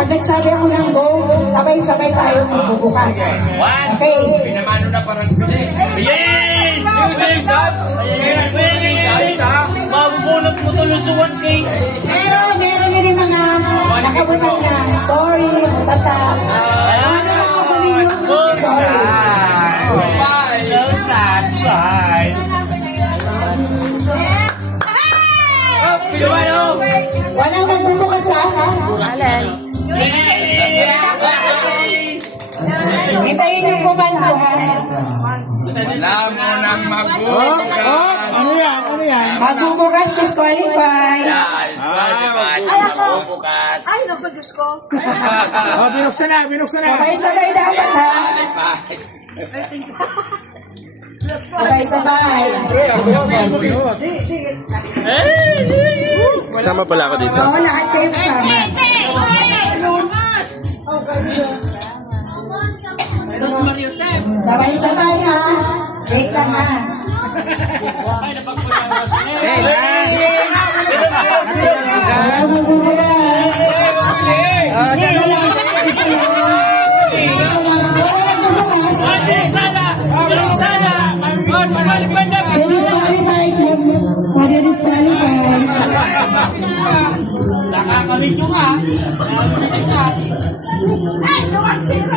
Pag nagsabi ako ng go, sabay-sabay tayo magbubukas. Okay. Pinamano na parang yay! Music up! Mabubunot mo tulusuan kay Pero meron din mga nakabunot na sorry, tata. Ano na ako ninyo? Sorry. Bye! So sad! Bye! Walang magbubukas ha? Hintayin yung komando ha? Alam mo nang magbubukas! Ano yan? Magbubukas, disqualify. Magbubukas! Ay, naku, Diyos ko. Oh, binuksan na. Sabay-sabay dapat ha? Sabay-sabay. Kasama pala ako dito. Oo, lahat kayo kasama. Sabay-sabay ha? Wait lang ha? Wala magbubukas. Ay, tuwag sino!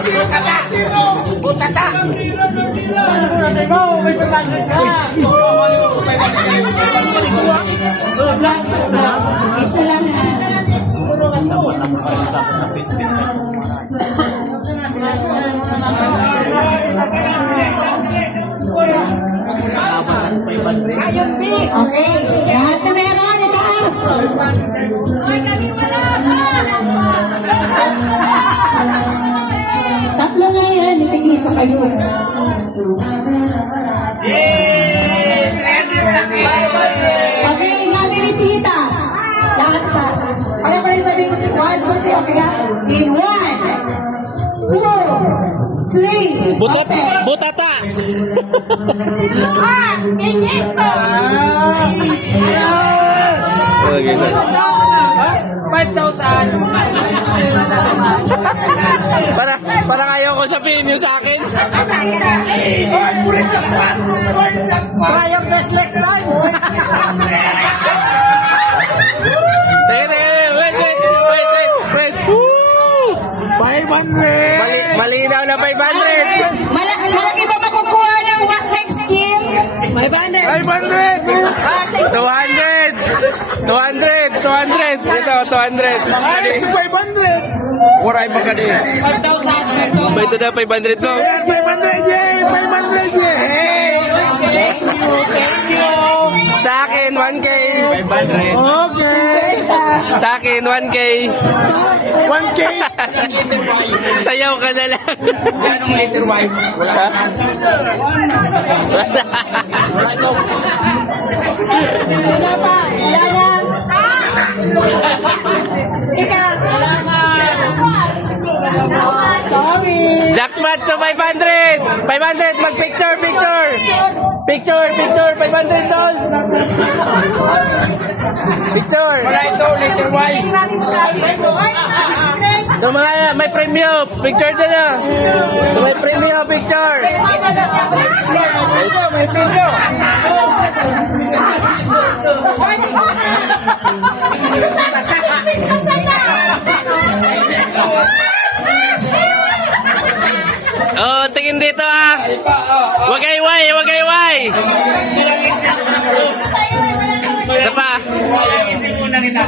Sino ka na? Sino? Butata! Isa lang ha? Okay, lahat na meron, itaas. Tatlo na yan, itigisa kayo. Okay, nabi ni Tita. Lahat taas. Okay, pa rin sabihin, 1, 2, 3, okay ha? In 1, 2, 3, okay. Butata! Ah! Inito! Okay, sir. 5,000! Parang ayaw ko sabihin yung sa akin. Try your best next time! Teka, wait. Woo! 500! Malinaw na 500! Malaki ba makukuha ng next game? 500! 200! Ito, 200! Ay, si 500! Waray ba ka din? 5,000! Ba ito na 500 mo? Ayan, 500 yay! 500 yay! Hey! Thank you! Sa akin, 1K! Okay! Sa akin, 1K! 1K! Sayaw ka na lang! Anong liter wine? Wala ka na. Wala ito. Jackpot sa 500! 500! Mag-picture! 500 doon! Picture! Wala ito, liter wine. So mga may premyo! Picture na na! So may premyo! Picture! Ito, may premyo! Oh, tingin dito ah! Wagayway! Isa pa! Isip muna kita.